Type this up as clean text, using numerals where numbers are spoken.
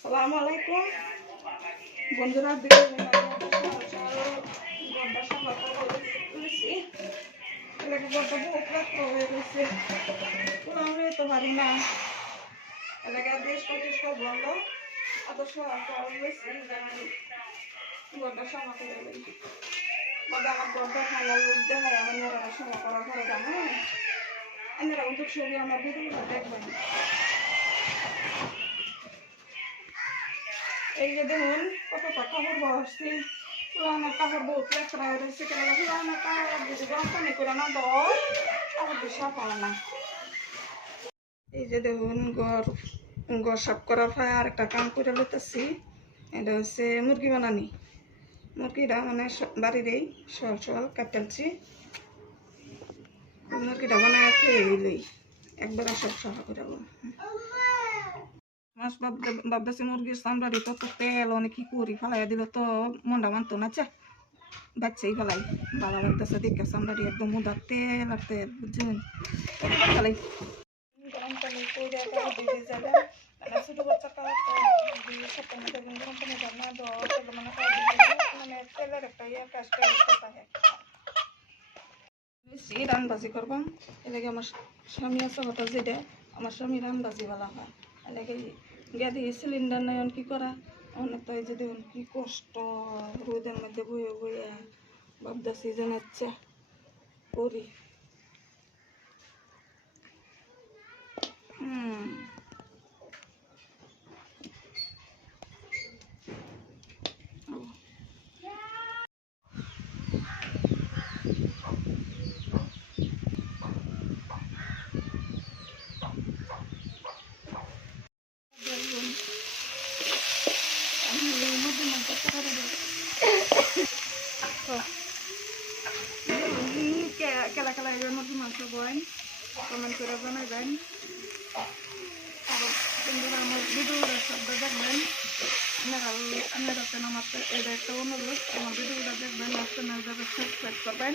সালাম আলাইকুম বন্ধুরা, গড্ডা সাফা করেছি। এলাকা গড্ডা বহুত রাত্র হয়ে গেছে, আমি তো পারি না। এলাকার দেশ প্রতিষ্ঠা বন্ধ অথচ গড্ডা সাফা করে আমার গড্ডা ফাইনাল রূপ দেখায় আমার মেয়েরা সাফা করা করে জানো। এনারা কিন্তু ছবি আমার ভিডিওটা দেখবেন। এই যে দেখুন কতটা কাপড় বসছি, পুরানো কাপড় বহুত লেখা রয়েছে, পুরানো কাপড় যদি রপ্তানি করে না দশ কাপড় দিশা পাওয়া না। এই যে দেখুন ঘর সাফ করার পর আর একটা কাম করে লইতেছি, এটা হচ্ছে মুরগি বানানি। মুরগিটা মানে বাড়িরেই সল সল কাটালছি, মুরগিটা বানায় খেয়ে লই একবারে সব সাফা করে। মাছ ভাবতেছি মুরগির চামড়া দিত তো তেল অনেক কি করি ফেলাই দিল তো মনটা মানতো না, চা বাচ্চাই ফেলাই ভালো লাগতেছে দেখে চামড়া দিয়ে একদম মুদার তেল আর তেল বুঝছেন। ফেলাই গরম পানি দিয়ে যাবে ছোটো বাচ্চা খাওয়া সপ্তাহের মধ্যে গরম পানি যাবে না মানে তেলের একটা কাজটা থাকে। রান ভাজি করবো এলাকে আমার স্বামী আছে হঠাৎ যেটা আমার স্বামী রান ভাজি বলা হয় এলাকে গ্যাদি সিলিন্ডার নাই কি করা অনেক তো এই যে দেখুন কি কষ্ট রোদের মধ্যে বয়ে বয়ে ভাবদা সিজন হচ্ছে করি। কেলা কেলা এবার মুরগি মাংস বয়েন কমেন্ট করে জানাবেন। আমার ভিডিওটা শব্দ দেখবেন আপনারা আমার এটা একটা অনুরোধ, আমার ভিডিওটা দেখবেন, আপনারা সাবস্ক্রাইব করবেন।